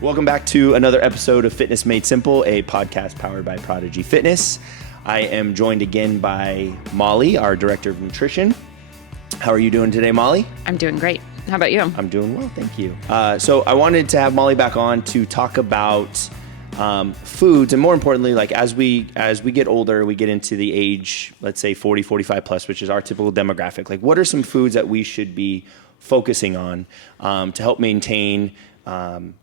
Welcome back to another episode of Fitness Made Simple, a podcast powered by Prodigy Fitness. I am joined again by Molly, our Director of Nutrition. How are you doing today, Molly? I'm doing great. How about you? I'm doing well, thank you. So I wanted to have Molly back on to talk about foods, and more importantly, like as we get older, we get into the age, let's say 40, 45 plus, which is our typical demographic. Like, what are some foods that we should be focusing on to help maintain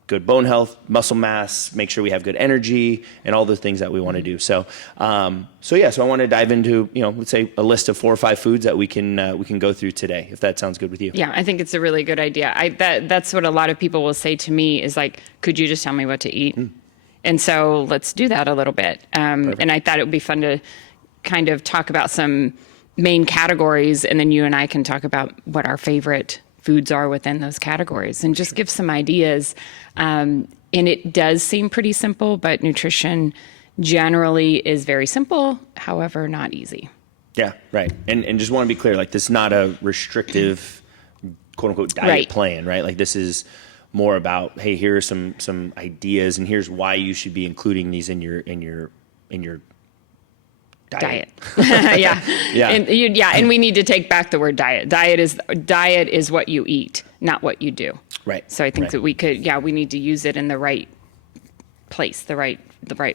good bone health, muscle mass, make sure we have good energy, and all the things that we want to do. So I want to dive into, let's say a list of 4 or 5 foods that we can go through today, if that sounds good with you. Yeah, I think it's a really good idea. That's what a lot of people will say to me is like, could you just tell me what to eat? And so let's do that a little bit. And I thought it would be fun to kind of talk about some main categories, and then you and I can talk about what our favorite foods are within those categories and just give some ideas. And it does seem pretty simple, but nutrition generally is very simple, however, not easy. Yeah, right. And just want to be clear, like, this is not a restrictive, quote unquote, diet plan, right? Like, this is more about, hey, here are some ideas, and here's why you should be including these in your diet. Yeah. And we need to take back the word diet. Diet is what you eat, not what you do. Right. So I think that we need to use it in the right place, the right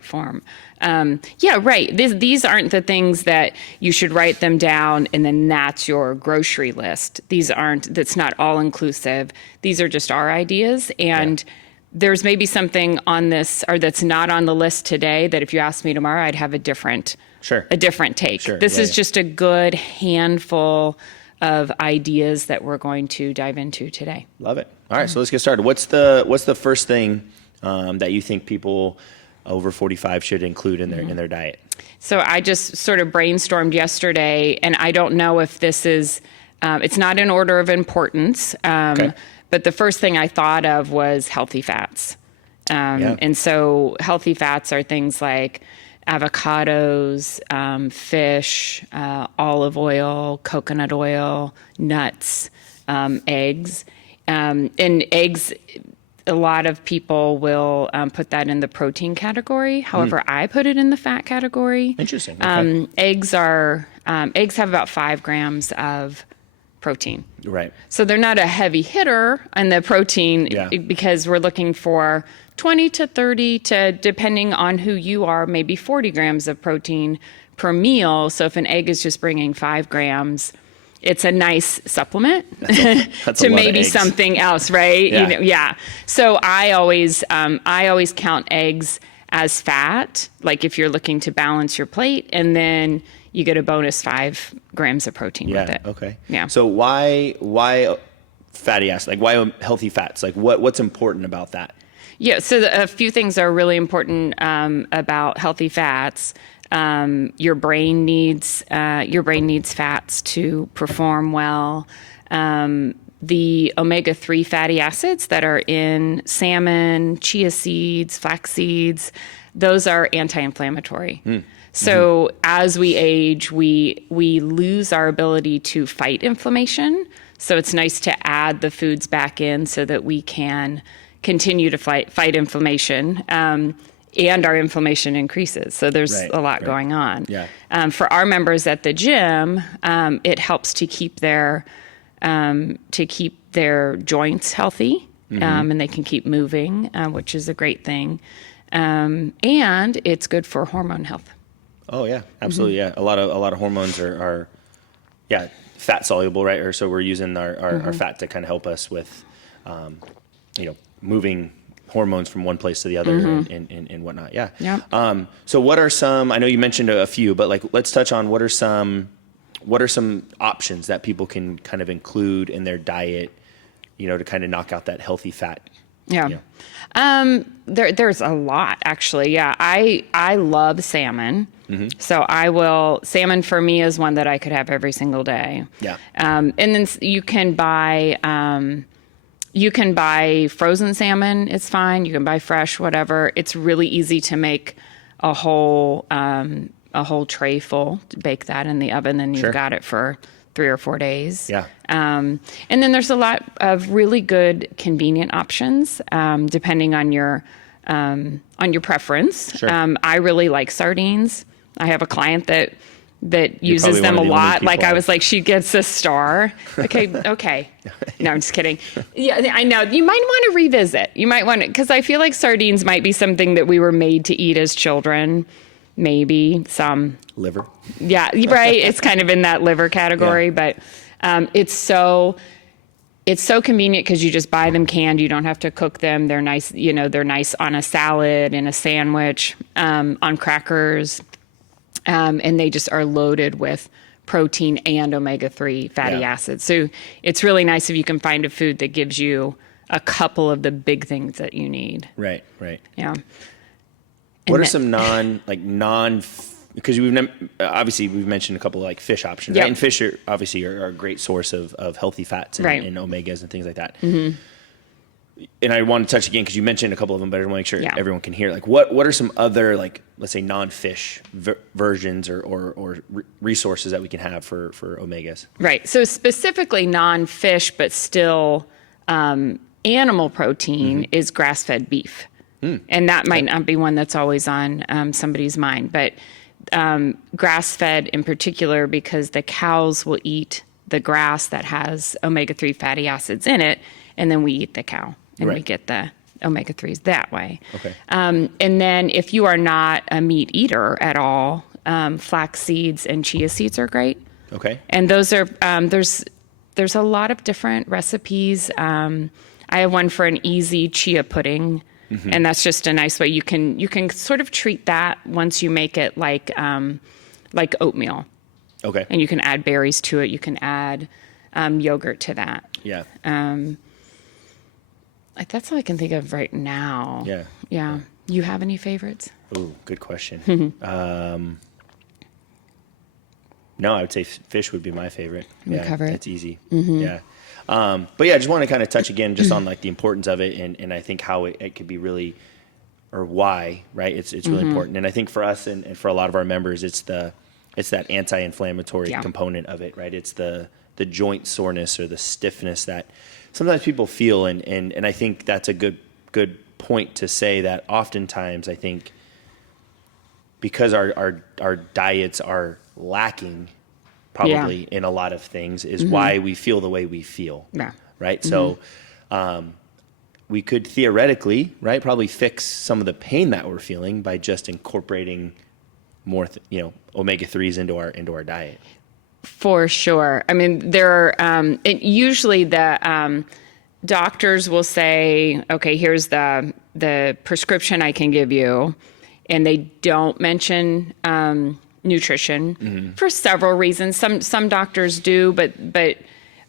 form. These aren't the things that you should write them down and then that's your grocery list. That's not all inclusive. These are just our ideas, and there's maybe something on this or that's not on the list today that if you asked me tomorrow, I'd have a different take. Sure. This is just a good handful of ideas that we're going to dive into today. Love it. All right, so let's get started. What's the first thing that you think people over 45 should include in their diet? So I just sort of brainstormed yesterday, and I don't know if this is, it's not in order of importance, but the first thing I thought of was healthy fats. And so healthy fats are things like avocados, fish, olive oil, coconut oil, nuts, eggs. And eggs, a lot of people will put that in the protein category. However, I put it in the fat category. Interesting. Okay. Eggs have about 5 grams of protein. Right. So they're not a heavy hitter on the protein because we're looking for 20 to 30 to, depending on who you are, maybe 40 grams of protein per meal. So if an egg is just bringing 5 grams, it's a nice supplement that's to maybe something else, right? Yeah. So I always count eggs as fat, like if you're looking to balance your plate, and then you get a bonus 5 grams of protein with it. Okay. Yeah. So why fatty acids? Like, why healthy fats? Like, what's important about that? Yeah. So a few things are really important about healthy fats. Your brain needs fats to perform well. The omega-3 fatty acids that are in salmon, chia seeds, flax seeds, those are anti-inflammatory. So as we age, we lose our ability to fight inflammation. So it's nice to add the foods back in so that we can continue to fight inflammation. And our inflammation increations. So there's a lot going on. Yeah. For our members at the gym, it helps to keep their joints healthy, and they can keep moving, which is a great thing. And it's good for hormone health. Oh yeah, absolutely. Yeah, a lot of hormones are fat soluble, right? Or so we're using our fat to kind of help us with, moving hormones from one place to the other and whatnot. Yeah. So what are some, I know you mentioned a few, but like, let's touch on what are some options that people can kind of include in their diet, to kind of knock out that healthy fat. Yeah. There's a lot actually. Yeah. I love salmon. So salmon for me is one that I could have every single day. Yeah. And then you can buy frozen salmon. It's fine. You can buy fresh, whatever. It's really easy to make a whole tray full, to bake that in the oven. Then you've got it for 3 or 4 days. Yeah. And then there's a lot of really good convenient options, depending on your preference. Sure. I really like sardines. I have a client that uses them a lot. Like I was like, she gets a star. Okay. No, I'm just kidding. Yeah, I know. You might want to revisit. You might want to, because I feel like sardines might be something that we were made to eat as children. Maybe some liver. Yeah, right. It's kind of in that liver category, but it's so convenient because you just buy them canned. You don't have to cook them. They're nice. They're nice on a salad, in a sandwich, on crackers. And they just are loaded with protein and omega-3 fatty acids. So it's really nice if you can find a food that gives you a couple of the big things that you need. Right. Yeah. What are some because obviously we've mentioned a couple of like fish options, right? And fish are obviously a great source of healthy fats and omegas and things like that. Mm-hmm. And I want to touch again because you mentioned a couple of them, but I want to make sure everyone can hear. Like, what are some other, like, let's say non-fish versions or resources that we can have for omegas? Right. So specifically non-fish, but still animal protein is grass-fed beef. And that might not be one that's always on somebody's mind, but grass-fed in particular, because the cows will eat the grass that has omega-3 fatty acids in it, and then we eat the cow. And we get the omega-3s that way. Okay. And then if you are not a meat eater at all, flax seeds and chia seeds are great. Okay. And those are, there's a lot of different recipes. I have one for an easy chia pudding. Mm-hmm. And that's just a nice way. You can sort of treat that once you make it like oatmeal. Okay. And you can add berries to it. You can add yogurt to that. Yeah. That's all I can think of right now. Yeah. You have any favorites? Ooh, good question. No, I would say fish would be my favorite. Cover it. It's easy. Mm-hmm. Yeah. But yeah, I just want to kind of touch again just on like the importance of it and I think how it could be really, or why, right? It's really important. And I think for us and for a lot of our members, it's that anti-inflammatory component of it, right? It's the joint soreness or the stiffness that sometimes people feel. And I think that's a good point to say that oftentimes I think because our diets are lacking probably in a lot of things is why we feel the way we feel. Yeah. Right. So, we could theoretically, right, probably fix some of the pain that we're feeling by just incorporating more, omega-3s into our diet. For sure. I mean, usually the doctors will say, okay, here's the prescription I can give you. And they don't mention nutrition for several reasons. Some doctors do, but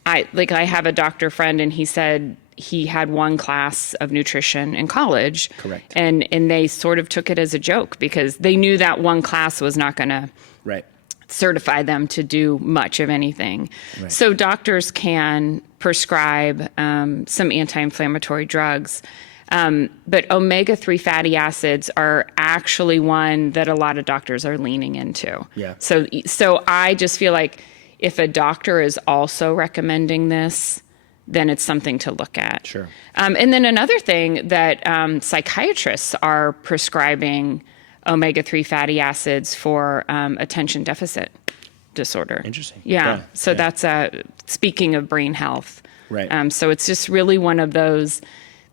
I have a doctor friend and he said he had one class of nutrition in college. Correct. And they sort of took it as a joke because they knew that one class was not going to certify them to do much of anything. Right. So doctors can prescribe some anti-inflammatory drugs. But omega-3 fatty acids are actually one that a lot of doctors are leaning into. Yeah. So I just feel like if a doctor is also recommending this, then it's something to look at. Sure. And then another thing that psychiatrists are prescribing omega-3 fatty acids for attention deficit disorder. Interesting. Yeah. So that's speaking of brain health. Right. So it's just really one of those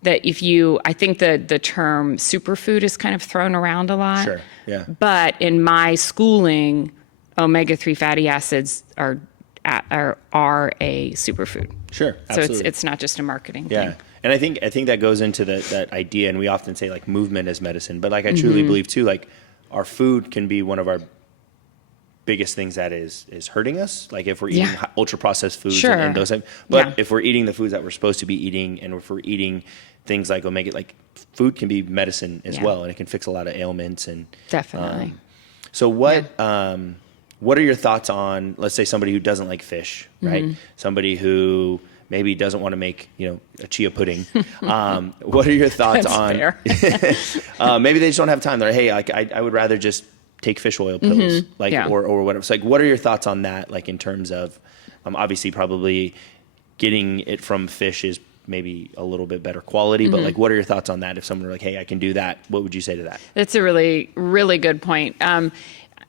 that I think the term superfood is kind of thrown around a lot. Sure, yeah. But in my schooling, omega-3 fatty acids are a superfood. Sure, absolutely. So it's not just a marketing thing. And I think that goes into that idea, and we often say like movement as medicine, but like I truly believe too, like our food can be one of our biggest things that is hurting us. Like if we're eating ultra processed foods and those types, but if we're eating the foods that we're supposed to be eating, and if we're eating things like omega, like food can be medicine as well, and it can fix a lot of ailments. And definitely. So what are your thoughts on, let's say somebody who doesn't like fish, right? Somebody who maybe doesn't want to make, a chia pudding. What are your thoughts on, maybe they just don't have time. They're like, hey, I would rather just take fish oil pills, or whatever. So like, what are your thoughts on that? Like in terms of Obviously, probably getting it from fish is maybe a little bit better quality, but like, what are your thoughts on that? If someone were like, hey, I can do that, what would you say to that? That's a really, really good point.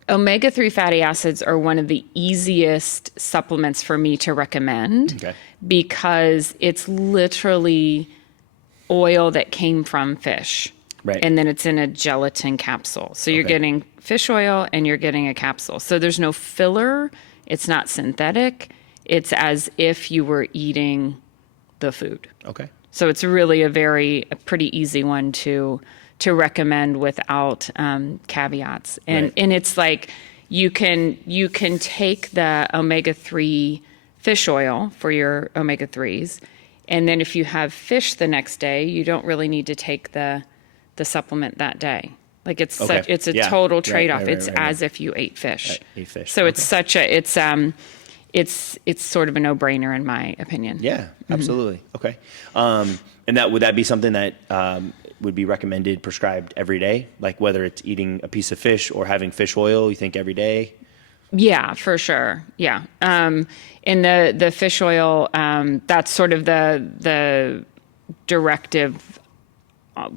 Omega-3 fatty acids are one of the easiest supplements for me to recommend because it's literally oil that came from fish. Right. And then it's in a gelatin capsule. So you're getting fish oil and you're getting a capsule. So there's no filler. It's not synthetic. It's as if you were eating the food. Okay. So it's really a pretty easy one to recommend without caveats. And it's like you can take the omega-3 fish oil for your omega-3s, and then if you have fish the next day, you don't really need to take the supplement that day. Like it's a total trade-off. It's as if you ate fish. So it's it's sort of a no-brainer in my opinion. Yeah, absolutely. Okay. And would that be something that would be recommended, prescribed every day? Like whether it's eating a piece of fish or having fish oil, you think every day? Yeah, for sure. Yeah. In the fish oil, that's sort of the directive.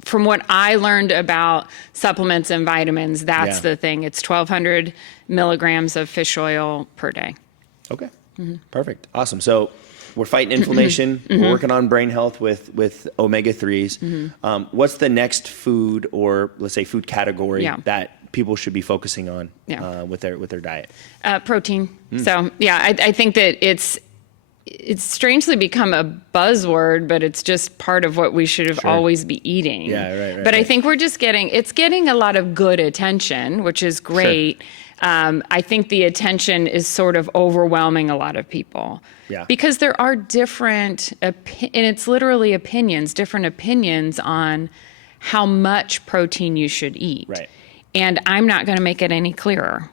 From what I learned about supplements and vitamins, that's the thing. It's 1,200 milligrams of fish oil per day. Okay. Perfect. Awesome. So we're fighting inflammation. We're working on brain health with omega-3s. What's the next food, or let's say food category that people should be focusing on with their diet? Protein. So I think that it's strangely become a buzzword, but it's just part of what we should have always be eating. Yeah, right. But I think we're just getting a lot of good attention, which is great. Sure. I think the attention is sort of overwhelming a lot of people. Yeah. Because there are different, and it's literally different opinions on how much protein you should eat. Right. And I'm not going to make it any clearer.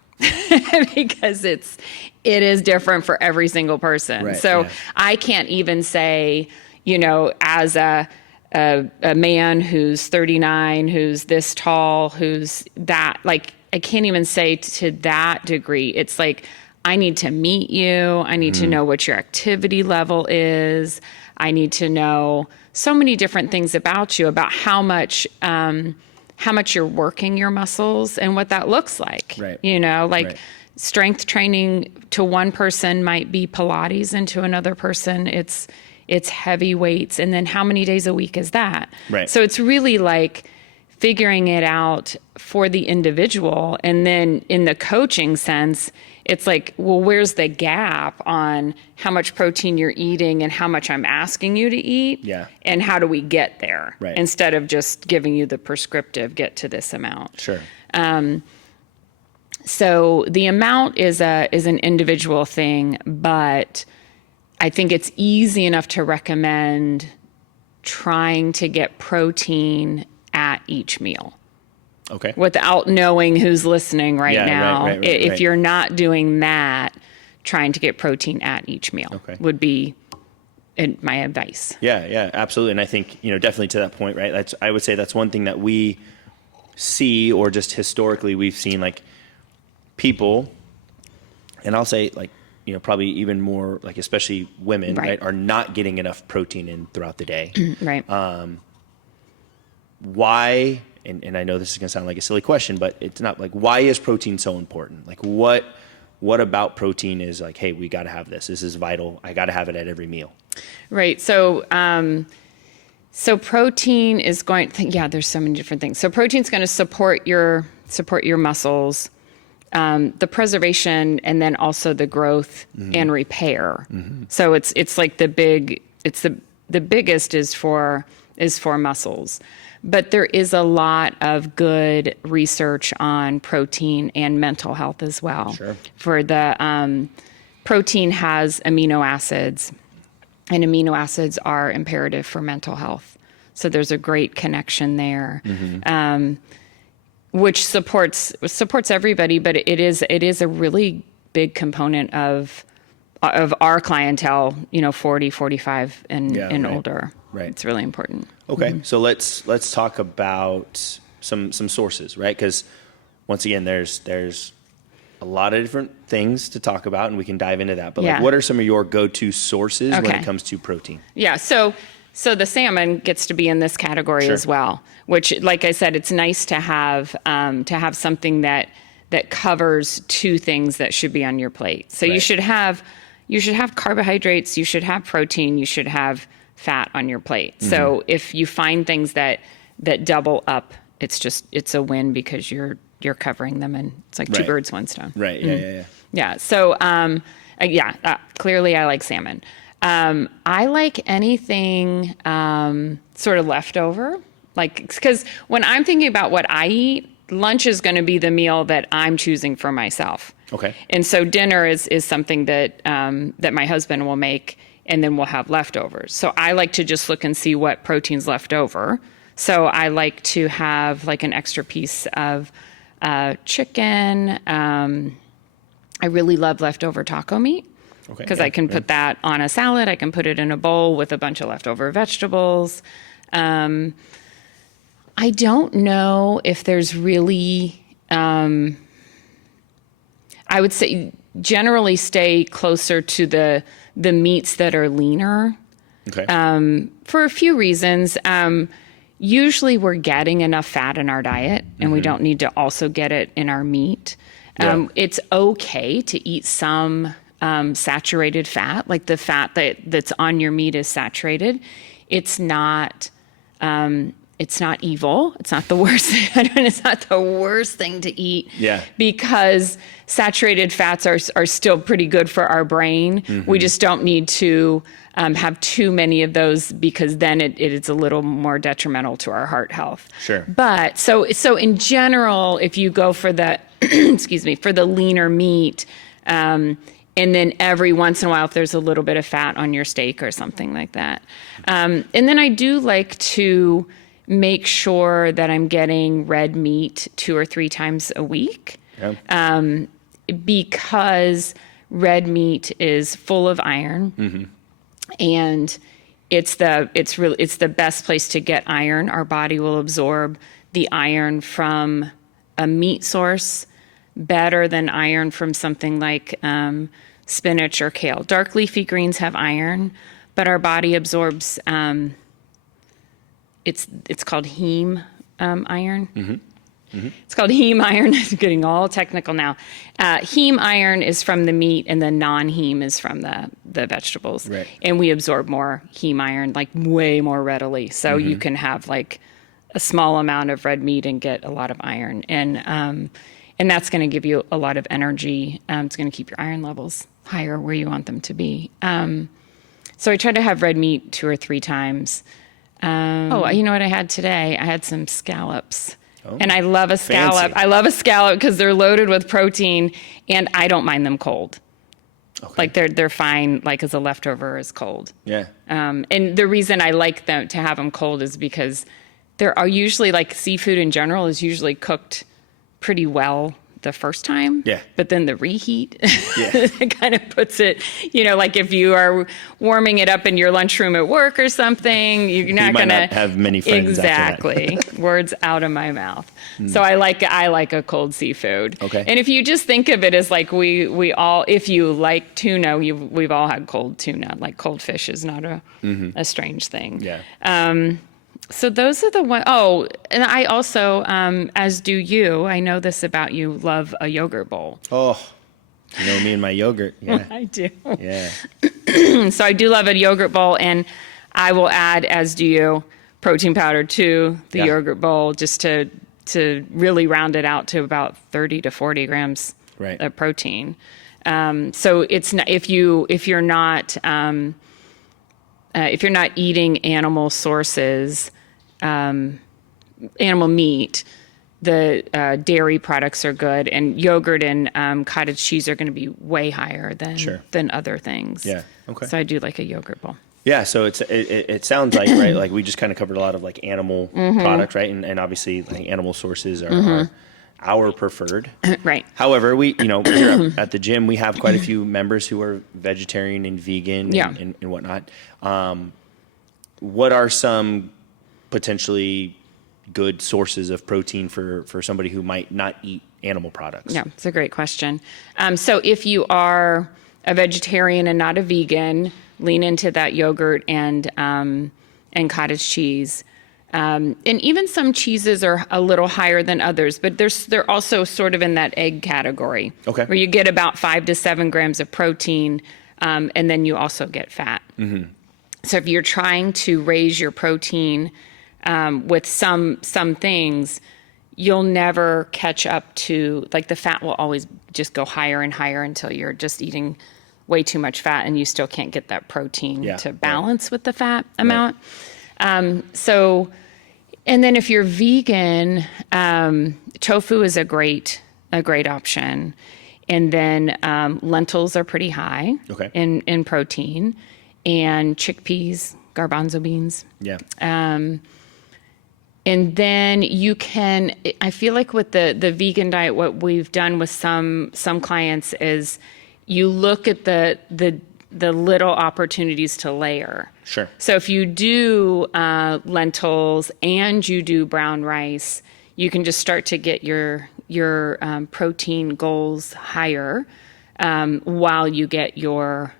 Because it is different for every single person. Right, so I can't even say, as a man who's 39, who's this tall, who's that, like, I can't even say to that degree. It's like, I need to meet you. I need to know what your activity level is. I need to know so many different things about you, about how much you're working your muscles and what that looks like. Right. Strength training to one person might be Pilates, and to another person it's heavy weights. And then how many days a week is that? Right. So it's really like figuring it out for the individual. And then in the coaching sense, it's like, well, where's the gap on how much protein you're eating and how much I'm asking you to eat? Yeah. And how do we get there? Right. Instead of just giving you the prescriptive, get to this amount. Sure. So the amount is an individual thing, but I think it's easy enough to recommend trying to get protein at each meal. Okay. Without knowing who's listening right now. Right, if you're not doing that, trying to get protein at each meal would be my advice. Yeah, absolutely. And I think, definitely to that point, right? I would say that's one thing that we see, or just historically we've seen, like, people, and I'll say, like, probably even more, like, especially women, right, are not getting enough protein in throughout the day. Right. Why, and I know this is going to sound like a silly question, but it's not. Like, why is protein so important? Like, what about protein is like, hey, we got to have this. This is vital. I got to have it at every meal. Right. So protein is going to, there's so many different things. So protein's going to support your muscles, the preservation, and then also the growth and repair. So it's like the biggest is for muscles. But there is a lot of good research on protein and mental health as well. Sure. For the protein has amino acids, and amino acids are imperative for mental health. So there's a great connection there, which supports everybody. But it is a really big component of our clientele, 40, 45 and older. Right. It's really important. Okay. So let's talk about some sources, right? Because once again, there's a lot of different things to talk about, and we can dive into that. But Yeah. like, what are some of your go-to sources when Okay. it comes to protein? Yeah. So the salmon gets to be in this category Sure. as well, which, like I said, it's nice to have something that covers two things that should be on your plate. So Right. you should have carbohydrates, you should have protein, you should have fat on your plate. So if you find things that double up, it's a win because you're covering them, and it's like two Right. birds, one stone. Right. Yeah. Yeah. So, clearly I like salmon. I like anything sort of leftover, like, because when I'm thinking about what I eat, lunch is going to be the meal that I'm choosing for myself. Okay. And so dinner is something that my husband will make, and then we'll have leftovers. So I like to just look and see what protein's left over. So I like to have like an extra piece of chicken. I really love leftover taco meat Okay. because Yeah, I can put that on a salad. I can put it in a bowl with a bunch of leftover vegetables. I don't know if there's really, I would say generally stay closer to the meats that are leaner. Okay. For a few reasons. Usually we're getting enough fat in our diet, and we don't need to also get it in our meat. Yeah. It's okay to eat some saturated fat, like the fat that's on your meat is saturated. It's not evil. It's not the worst. It's not the worst thing to eat. Yeah. Because saturated fats are still pretty good for our brain. We just don't need to have too many of those, because then it's a little more detrimental to our heart health. Sure. But so in general, if you go for the for the leaner meat, and then every once in a while, if there's a little bit of fat on your steak or something like that. And then I do like to make sure that I'm getting red meat 2 or 3 times a week. Yeah. Because red meat is full of iron, and it's the best place to get iron. Our body will absorb the iron from a meat source better than iron from something like spinach or kale. Dark leafy greens have iron, but our body absorbs. It's called heme iron. It's called heme iron. I'm getting all technical now. Heme iron is from the meat, and the non-heme is from the vegetables. Right. And we absorb more heme iron, like way more readily. So you can have like a small amount of red meat and get a lot of iron. And that's going to give you a lot of energy. It's going to keep your iron levels higher where you want them to be. So I try to have red meat 2 or 3 times. You know what I had today? I had some scallops. Oh, and I love a scallop. fancy. I love a scallop because they're loaded with protein, and I don't mind them cold. Okay. Like they're fine, like as a leftover is cold. Yeah. And the reason I like them to have them cold is because there are usually, like, seafood in general is usually cooked pretty well the first time. Yeah. But then the reheat Yeah. kind of puts it, like if you are warming it up in your lunchroom at work or something, you're not might going to not have many friends after that. Exactly. Words out of my mouth. So I like a cold seafood. Okay. And if you just think of it as like we all, if you like tuna, we've all had cold tuna. Like cold fish is not a strange thing. Yeah. So those are the one. Oh, and I also, as do you, I know this about you, love a yogurt bowl. Oh, me and my yogurt. Yeah. I do. Yeah. So I do love a yogurt bowl, and I will add, as do you, protein powder to the Yeah. yogurt bowl just to really round it out to about 30 to 40 grams Right. of protein. So it's not, if you're not eating animal sources, animal meat, the dairy products are good, and yogurt and cottage cheese are going to be way higher than other things. Yeah. Okay. So I do like a yogurt bowl. Yeah, so it sounds like, right, like we just kind of covered a lot of like animal products, right, and obviously like animal sources are our preferred. Right. However, we here at the gym we have quite a few members who are vegetarian and vegan Yeah. and whatnot. What are some potentially good sources of protein for somebody who might not eat animal products? Yeah, it's a great question. So if you are a vegetarian and not a vegan, lean into that yogurt and cottage cheese. And even some cheeses are a little higher than others, but they're also sort of in that egg category, Okay. where you get about 5 to 7 grams of protein, and then you also get fat. Mm-hmm. So if you're trying to raise your protein with some things, you'll never catch up to, like, the fat will always just go higher and higher until you're just eating way too much fat and you still can't get that protein to balance with the fat amount. So, and then if you're vegan, tofu is a great option. And then lentils are pretty high in protein, and chickpeas, garbanzo beans. Yeah. And then you can, I feel like with the vegan diet, what we've done with some clients is you look at the little opportunities to layer. Sure. So if you do lentils and you do brown rice, you can just start to get your protein goals higher while you get your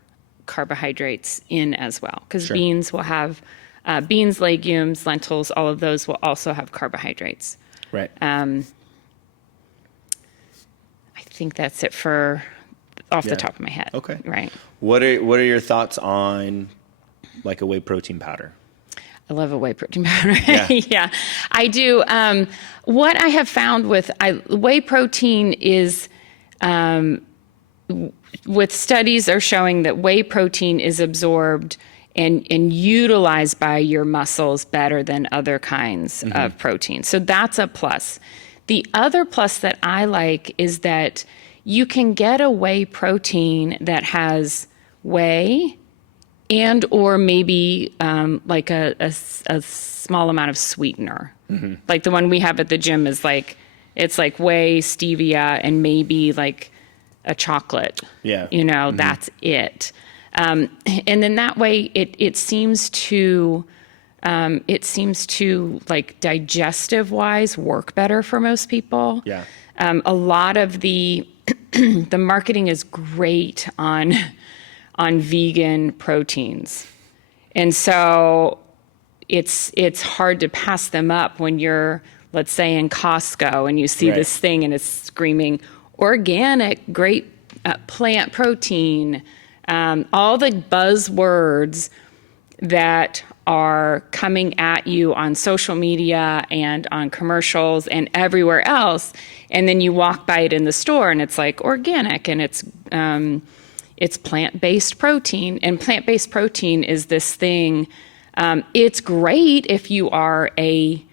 carbohydrates in as well. Because beans will have beans, legumes, lentils, all of those will also have carbohydrates. Right. I think that's it for off the top of my head. Okay. Right. What are your thoughts on like a whey protein powder? I love a whey protein powder. Yeah. Yeah, I do. What I have found with whey protein is, with studies are showing that whey protein is absorbed and utilized by your muscles better than other kinds of protein. So that's a plus. The other plus that I like is that you can get a whey protein that has whey and or maybe like a small amount of sweetener. Mm-hmm. Like the one we have at the gym is like, it's like whey, stevia, and maybe like a chocolate. Yeah. That's it. And then that way it seems to like digestive wise work better for most people. Yeah. A lot of the the marketing is great on vegan proteins. And so it's hard to pass them up when you're, let's say, in Costco and you see this thing and it's screaming organic, great plant protein, all the buzzwords that are coming at you on social media and on commercials and everywhere else. And then you walk by it in the store and it's like organic and it's plant-based protein. And plant-based protein is this thing. It's great if you are a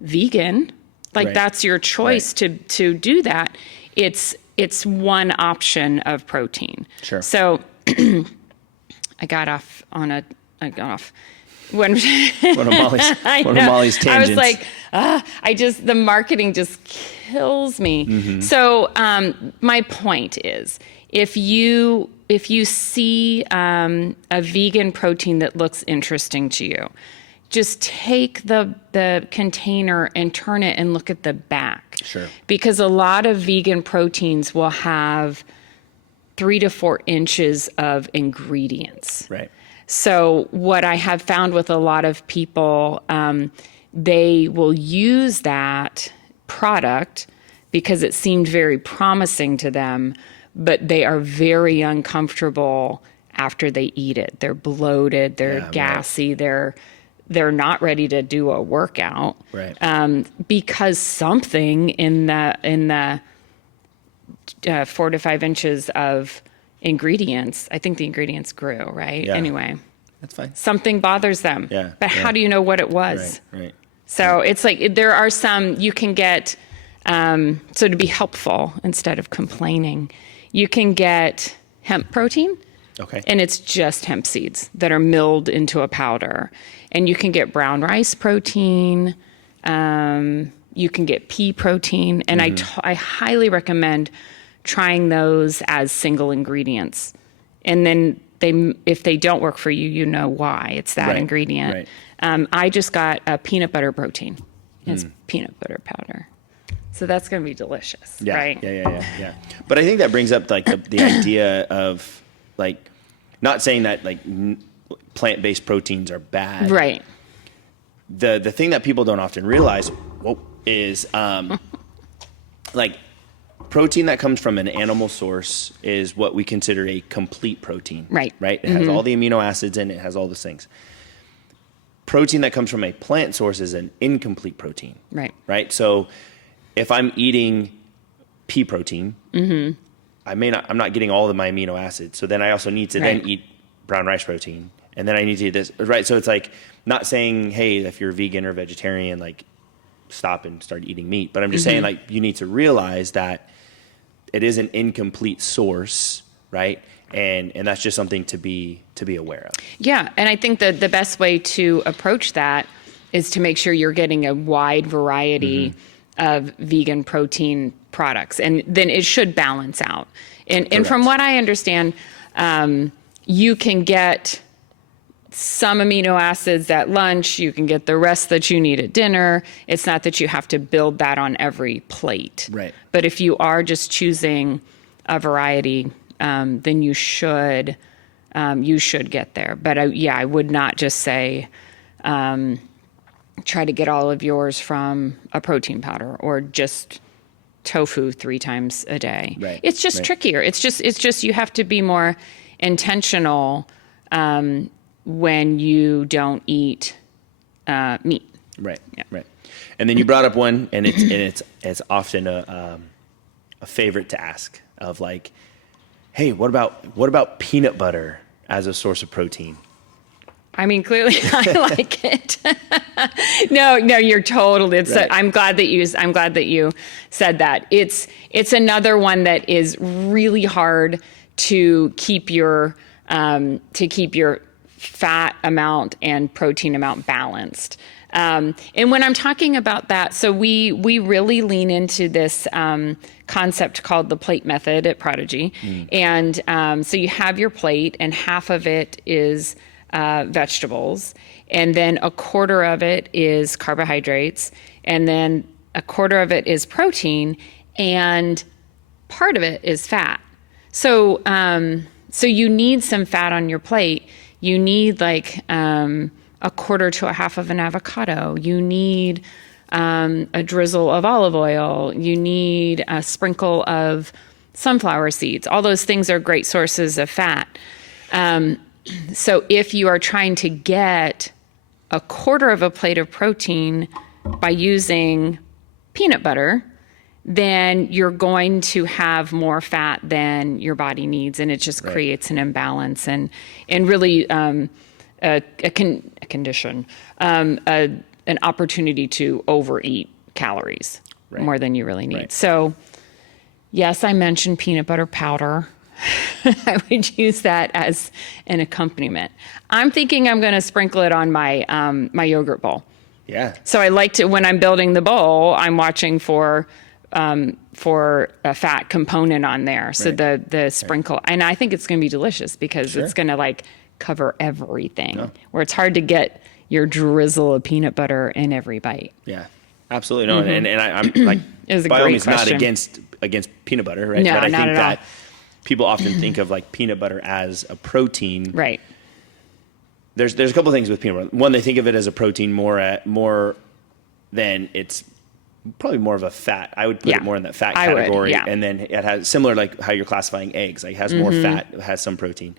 vegan, like that's your choice to do that. It's one option of protein. Sure. So I got off one of Molly's tangents. I was like, the marketing just kills me. Mm-hmm. So my point is, if you see a vegan protein that looks interesting to you, just take the container and turn it and look at the back. Sure. Because a lot of vegan proteins will have 3 to 4 inches of ingredients. Right. So what I have found with a lot of people, they will use that product because it seemed very promising to them, but they are very uncomfortable after they eat it. They're bloated, they're gassy, they're not ready to do a workout, right? Because something in the 4 to 5 inches of ingredients, I think the ingredients grew, right? Yeah. Anyway, that's fine. Something bothers them. Yeah. But how do you know what it was? Right. So it's like there are some you can get. So to be helpful instead of complaining, you can get hemp protein. Okay. And it's just hemp seeds that are milled into a powder. And you can get brown rice protein. You can get pea protein. And I highly recommend trying those as single ingredients. And then if they don't work for you, you know why. It's that ingredient. Right. I just got a peanut butter protein. It's peanut butter powder. So that's going to be delicious, Yeah, right? yeah. But I think that brings up like the idea of like not saying that like plant-based proteins are bad. Right. The thing that people don't often realize is like protein that comes from an animal source is what we consider a complete protein. Right. Right? It has all the amino acids in it, has all those things. Protein that comes from a plant source is an incomplete protein. Right. Right? So if I'm eating pea protein, I'm not getting all of my amino acids. So then I also need to then eat brown rice protein. And then I need to eat this. Right. So it's like not saying, hey, if you're vegan or vegetarian, like stop and start eating meat. But I'm just saying like you need to realize that it is an incomplete source, right? And that's just something to be aware of. Yeah. And I think that the best way to approach that is to make sure you're getting a wide variety of vegan protein products. And then it should balance out. And from what I understand, you can get some amino acids at lunch. You can get the rest that you need at dinner. It's not that you have to build that on every plate. Right. But if you are just choosing a variety, then you should get there. But I would not just say, try to get all of yours from a protein powder or just tofu 3 times a day. Right. It's just trickier. It's just you have to be more intentional when you don't eat meat. Right. Yeah. Right. And then you brought up one, and it's often a favorite to ask of like, hey, what about peanut butter as a source of protein? I mean, clearly I like it. No, you're totally. Right. I'm glad that you said that. It's another one that is really hard to keep your fat amount and protein amount balanced. And when I'm talking about that, so we really lean into this concept called the plate method at Prodigy. And so you have your plate, and half of it is vegetables, and then a quarter of it is carbohydrates, and then a quarter of it is protein, and part of it is fat. So you need some fat on your plate. You need like a quarter to a half of an avocado. You need a drizzle of olive oil. You need a sprinkle of sunflower seeds. All those things are great sources of fat. So if you are trying to get a quarter of a plate of protein by using peanut butter, then you're going to have more fat than your body needs, and it just creates an imbalance and really a condition, an opportunity to overeat calories more than you really need. Right. So, yes, I mentioned peanut butter powder. I would use that as an accompaniment. I'm thinking I'm going to sprinkle it on my my yogurt bowl. Yeah. So I like to, when I'm building the bowl, I'm watching for a fat component on there. So the sprinkle, and I think it's going to be delicious because it's going to like cover everything. Where it's hard to get your drizzle of peanut butter in every bite. Yeah, absolutely. No, and I'm like, by all means, not against peanut butter, right? No, but I not think at that all. people often think of like peanut butter as a protein. Right. There's a couple of things with peanut butter. One, they think of it as a protein more than it's probably more of a fat. I would put it more in that fat category. And then it has similar like how you're classifying eggs. Like it has more fat, it has some protein.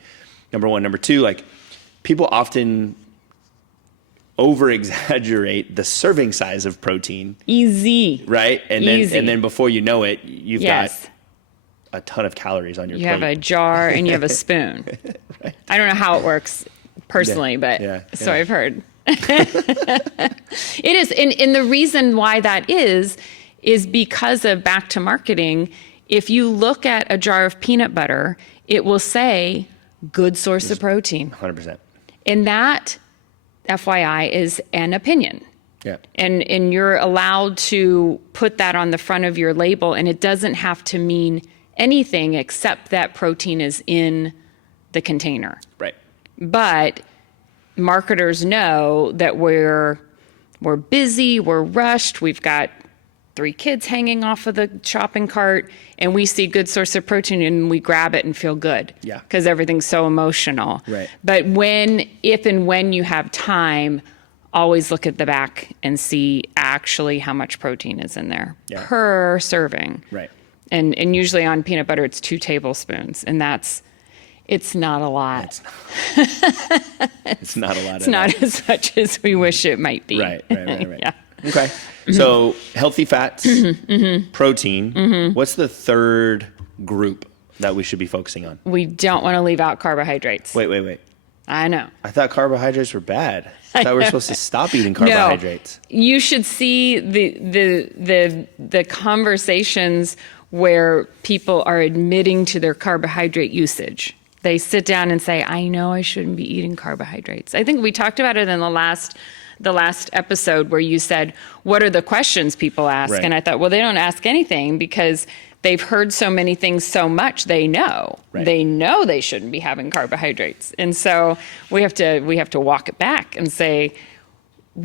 Number one. Number two, like people often over exaggerate the serving size of protein. Easy. Right? And then before you know it, you've got a ton of calories on your plate. You have a jar and you have a spoon. Right. I don't know how it works personally, but so I've heard. It is. And the reason why that is because of back to marketing. If you look at a jar of peanut butter, it will say good source of protein. 100%. And that, FYI, is an opinion. Yeah. And you're allowed to put that on the front of your label, and it doesn't have to mean anything except that protein is in the container. Right. But marketers know that we're we're busy, we're rushed, we've got 3 kids hanging off of the shopping cart, and we see a good source of protein and we grab it and feel good. Yeah. Because everything's so emotional. Right. But if and when you have time, always look at the back and see actually how much protein is in there per serving. Right. And usually on peanut butter, it's 2 tablespoons, and it's not a lot. It's not a lot. It's not as much as we wish it might be. Right. Yeah. Okay. So healthy fats, protein. What's the third group that we should be focusing on? We don't want to leave out carbohydrates. Wait. I know. I thought carbohydrates were bad. I thought we were supposed to stop eating carbohydrates. No, you should see the conversations where people are admitting to their carbohydrate usage. They sit down and say, I know I shouldn't be eating carbohydrates. I think we talked about it in the last episode where you said, what are the questions people ask? Right. And I thought, well, they don't ask anything because they've heard so many things so much, they know. Right. They know they shouldn't be having carbohydrates. And so we have to walk it back and say,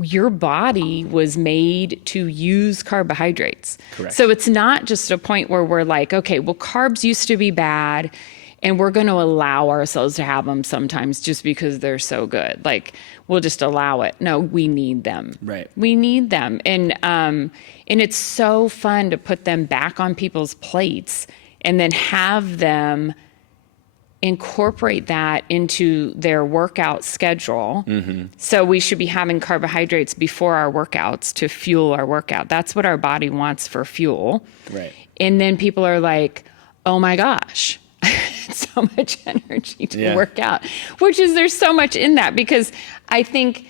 your body was made to use carbohydrates. Correct. So it's not just a point where we're like, okay, well, carbs used to be bad, and we're going to allow ourselves to have them sometimes just because they're so good. Like, we'll just allow it. No, we need them. Right. We need them. And it's so fun to put them back on people's plates and then have them incorporate that into their workout schedule. Mm-hmm. So we should be having carbohydrates before our workouts to fuel our workout. That's what our body wants for fuel. Right. And then people are like, oh my gosh, so much energy to work out, there's so much in that, because I think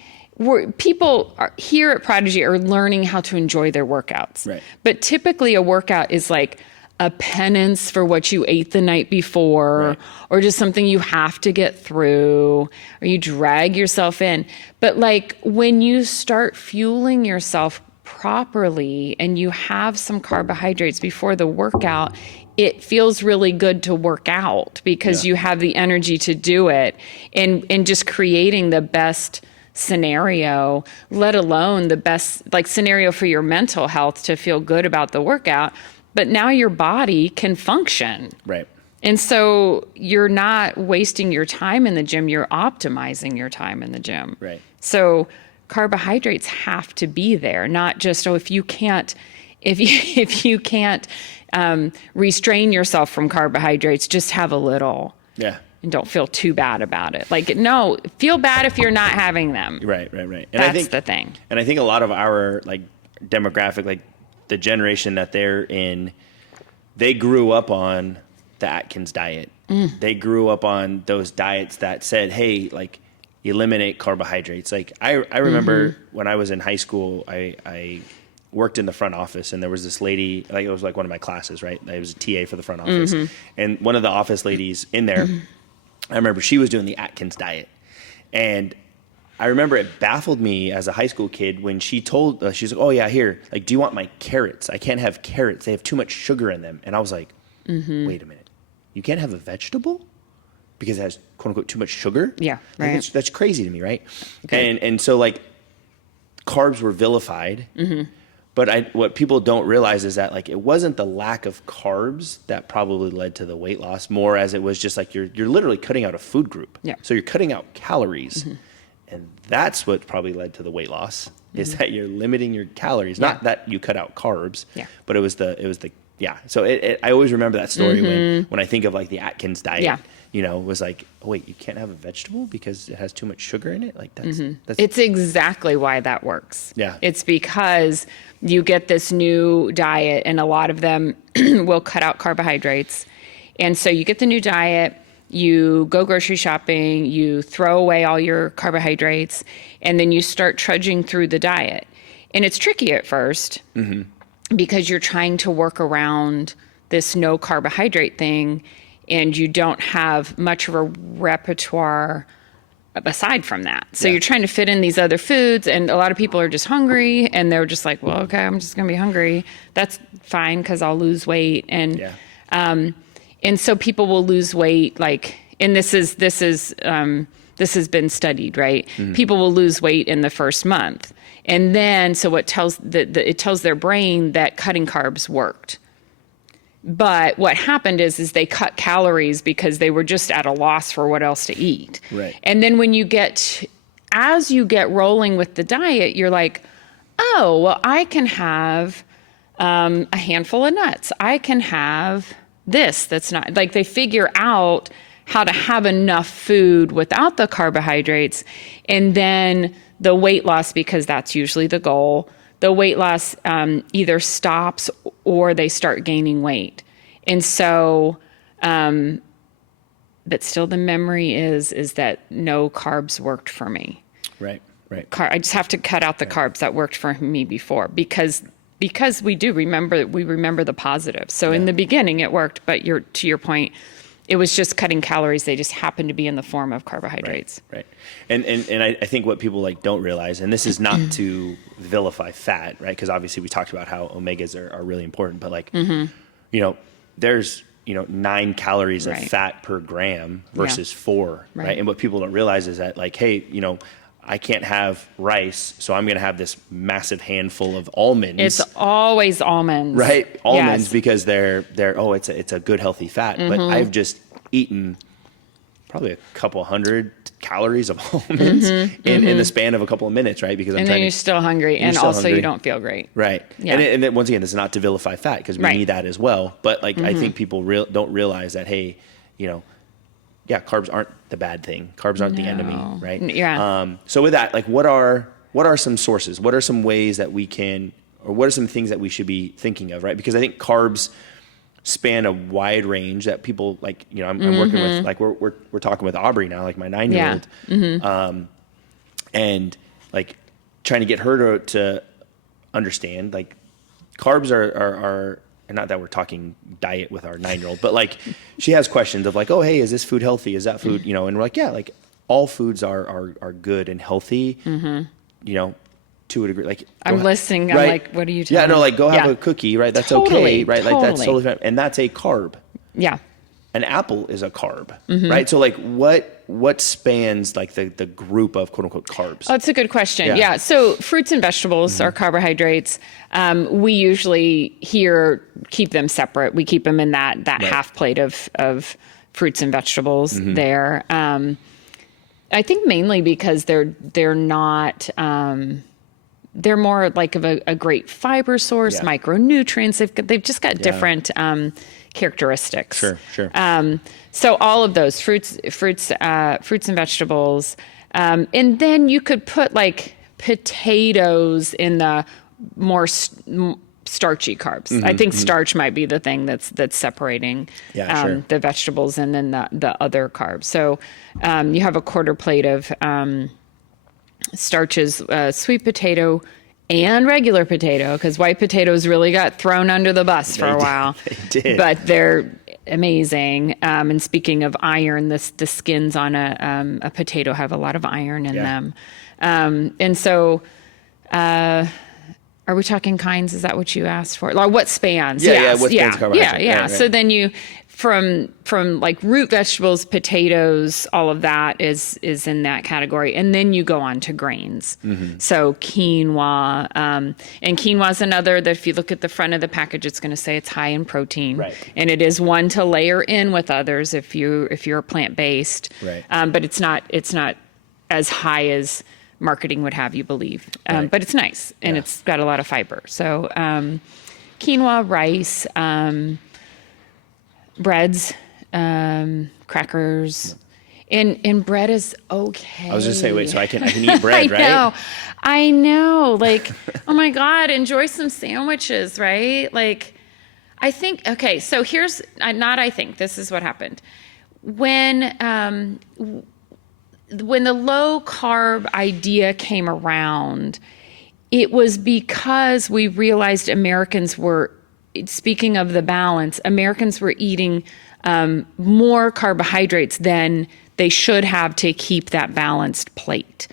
people here at Prodigy are learning how to enjoy their workouts. Right. But typically a workout is like a penance for what you ate the night before, or just something you have to get through, or you drag yourself in. But like when you start fueling yourself properly and you have some carbohydrates before the workout, it feels really good to work out because you have the energy to do it, and just creating the best scenario, let alone the best scenario for your mental health to feel good about the workout. But now your body can function. Right. And so you're not wasting your time in the gym, you're optimizing your time in the gym. Right. So carbohydrates have to be there, not just, if you can't restrain yourself from carbohydrates, just have a little. Yeah. And don't feel too bad about it. No, feel bad if you're not having them. Right. And that's the thing. And I think a lot of our demographic, the generation that they're in, they grew up on the Atkins diet. They grew up on those diets that said, hey, eliminate carbohydrates. I remember when I was in high school, I worked in the front office, and there was this lady, it was one of my classes, right? I was a TA for the front office. And one of the office ladies in there, I remember she was doing the Atkins diet. And I remember it baffled me as a high school kid when she told, she's like, oh yeah, here, do you want my carrots? I can't have carrots. They have too much sugar in them. And I was like, wait a minute. You can't have a vegetable because it has quote unquote too much sugar? Yeah. Right. That's crazy to me, right? Okay. And so carbs were vilified. But what people don't realize is that it wasn't the lack of carbs that probably led to the weight loss, more as it was just you're literally cutting out a food group. Yeah. So you're cutting out calories. And that's what probably led to the weight loss, is that you're limiting your calories. Not that you cut out carbs, but it was the So I always remember that story when I think of the Atkins diet. Yeah. It was oh wait, you can't have a vegetable because it has too much sugar in it? That's it's exactly why that works. Yeah. It's because you get this new diet, and a lot of them will cut out carbohydrates. And so you get the new diet, you go grocery shopping, you throw away all your carbohydrates, and then you start trudging through the diet. And it's tricky at first because you're trying to work around this no carbohydrate thing, and you don't have much of a repertoire aside from that. So you're trying to fit in these other foods, and a lot of people are just hungry, and they're just like, well, okay, I'm just going to be hungry. That's fine because I'll lose weight. And so people will lose weight, and this has been studied, right? People will lose weight in the first month. And then, so it tells their brain that cutting carbs worked. But what happened is they cut calories because they were just at a loss for what else to eat. Right. And then as you get rolling with the diet, you're like, oh, well, I can have a handful of nuts. I can have this. That's not, like, they figure out how to have enough food without the carbohydrates. And then the weight loss, because that's usually the goal, the weight loss either stops or they start gaining weight. And so, but still the memory is that no carbs worked for me. Right. I just have to cut out the carbs that worked for me before, because we remember the positives. So in the beginning it worked, but to your point, it was just cutting calories. They just happened to be in the form of carbohydrates. Right. And I think what people don't realize, and this is not to vilify fat, right? Because obviously we talked about how omegas are really important, but there's 9 calories of fat per gram versus 4, right? And what people don't realize is that hey, I can't have rice, so I'm going to have this massive handful of almonds. It's always almonds, right? Almonds, because they're it's a good healthy fat. But I've just eaten probably a couple hundred calories of almonds in the span of a couple of minutes, right? Because you're still hungry, and also you don't feel great, right? Yeah. And then once again, this is not to vilify fat, because we need that as well. But I think people don't realize that carbs aren't the bad thing. Carbs aren't the enemy, right? Yeah. So with that, what are some sources? What are some ways that we can, or what are some things that we should be thinking of, right? Because I think carbs span a wide range that people I'm working with, we're talking with Aubrey now, my 9-year-old, and trying to get her to understand carbs are. And not that we're talking diet with our 9-year-old, but she has questions of oh, hey, is this food healthy? Is that food, and we're all foods are good and healthy, to a degree. I'm listening. Right? I'm like, what are you talking about? Go have a cookie, right? That's okay, right? Totally. That's totally fine. And that's a carb. Yeah. An apple is a carb, right? So what spans the group of quote unquote carbs? Oh, that's a good question. Yeah. So fruits and vegetables are carbohydrates. We usually keep them separate. We keep them in that half plate of fruits and vegetables there. I think mainly because they're not. They're more of a great fiber source, micronutrients. They've just got different characteristics. Sure. So all of those fruits and vegetables, and then you could put potatoes in the more starchy carbs. I think starch might be the thing that's separating the vegetables and then the other carbs. So you have a quarter plate of starches, sweet potato and regular potato, because white potatoes really got thrown under the bus for a while. They did. But they're amazing. And speaking of iron, the skins on a potato have a lot of iron in them. And so, are we talking kinds? Is that what you asked for? What spans? What spans carbohydrates? Yeah. Right. So then you, from root vegetables, potatoes, all of that is in that category. And then you go on to grains. So quinoa, and quinoa is another that if you look at the front of the package, it's going to say it's high in protein. Right. And it is one to layer in with others if you're plant-based. Right. But it's not as high as marketing would have you believe. But it's nice, and it's got a lot of fiber. So quinoa, rice, breads, crackers, and bread is okay. I was just saying, wait, so I can eat bread, right? I know. Oh my God, enjoy some sandwiches, right? I think, okay, so here's, this is what happened. When the low carb idea came around, it was because we realized Americans were, speaking of the balance, Americans were eating more carbohydrates than they should have to keep that balanced plate.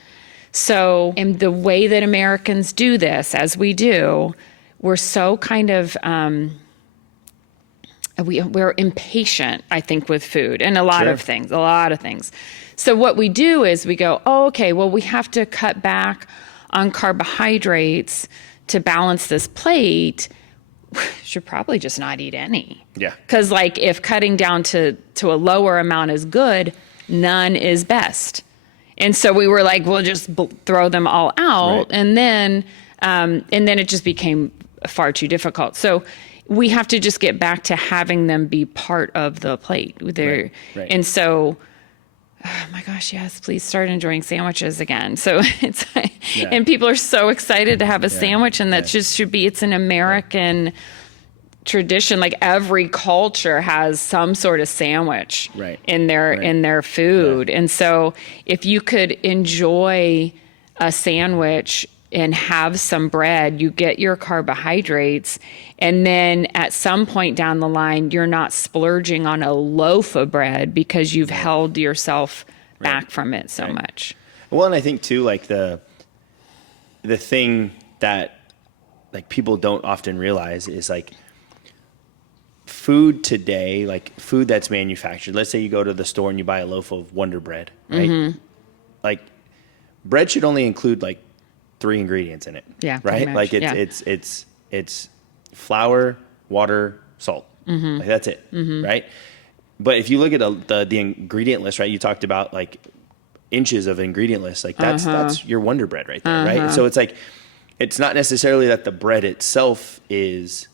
So, and the way that Americans do this, as we do, we're so kind of, we're impatient, I think, with food and a lot of things. So what we do is we go, oh, okay, well, we have to cut back on carbohydrates to balance this plate, should probably just not eat any. Yeah. Because like if cutting down to a lower amount is good, none is best. And so we were like, we'll just throw them all out. Right. And then it just became far too difficult. So we have to just get back to having them be part of the plate. Right. And so, oh my gosh, yes, please start enjoying sandwiches again. So it's, and people are so excited to have a sandwich, and that just should be, it's an American tradition. Like every culture has some sort of sandwich in their food. And so if you could enjoy a sandwich and have some bread, you get your carbohydrates, and then at some point down the line, you're not splurging on a loaf of bread because you've held yourself back from it so much. Well, and I think too, like the thing that like people don't often realize is like food today, like food that's manufactured. Let's say you go to the store and you buy a loaf of Wonder Bread, right? Mm-hmm. Like bread should only include like 3 ingredients in it. Yeah. Right. Like it's flour, water, salt. Mm-hmm. Like that's it. Mm-hmm. Right. But if you look at the ingredient list, right, you talked about like inches of ingredient list, like that's your Wonder Bread right there. Right. So it's like, it's not necessarily that the bread itself is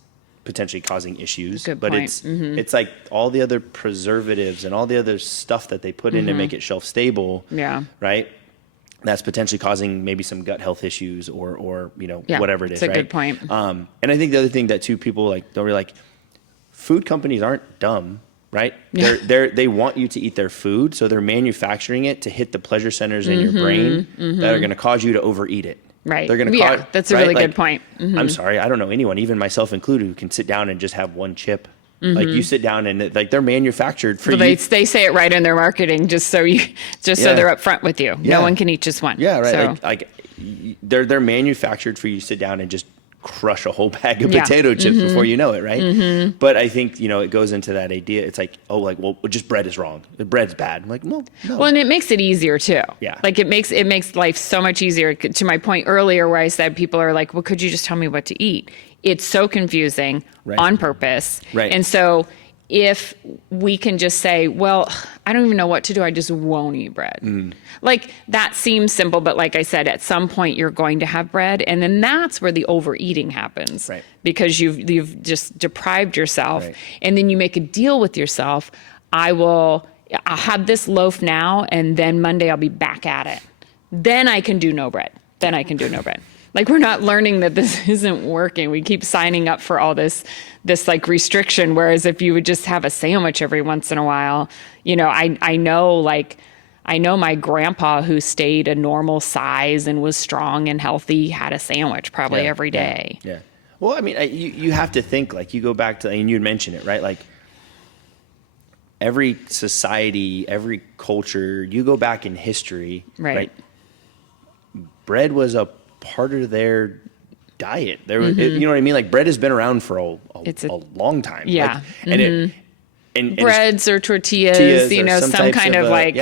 potentially causing issues, but it's like all the other preservatives and all the other stuff that they put in to make it shelf stable. Yeah. Right. That's potentially causing maybe some gut health issues or whatever it is. That's a good point. And I think the other thing that too people like don't really like, food companies aren't dumb, right? Yeah. They want you to eat their food, so they're manufacturing it to hit the pleasure centers in your brain that are going to cause you to overeat it. Right. They're going to that's a really good point. Mm-hmm. I'm sorry, I don't know anyone, even myself included, who can sit down and just have one chip. Like you sit down and like they're manufactured for you. They say it right in their marketing, so they're upfront with you. Yeah. No one can eat just one. Yeah, right. So. Like they're manufactured for you to sit down and just crush a whole bag of potato chips before you know it, right? Mm-hmm. But I think it goes into that idea. It's like, just bread is wrong. The bread's bad. I'm like, well, no. Well, and it makes it easier too. Yeah. Like it makes life so much easier. To my point earlier, where I said people are like, well, could you just tell me what to eat? It's so confusing on purpose. Right. And so if we can just say, well, I don't even know what to do, I just won't eat bread. Like that seems simple, but like I said, at some point you're going to have bread, and then that's where the overeating happens. Right. Because you've just deprived yourself, and then you make a deal with yourself. I'll have this loaf now, and then Monday I'll be back at it. Then I can do no bread. Like we're not learning that this isn't working. We keep signing up for all this like restriction. Whereas if you would just have a sandwich every once in a while, I know my grandpa, who stayed a normal size and was strong and healthy, had a sandwich probably every day. Yeah. Well, I mean, you have to think, like, you go back to, and you'd mention it, right? Like every society, every culture, you go back in history, right? Bread was a part of their diet. There was, you know what I mean? Like bread has been around for a long time. Yeah. Like, and breads or tortillas, some kind of like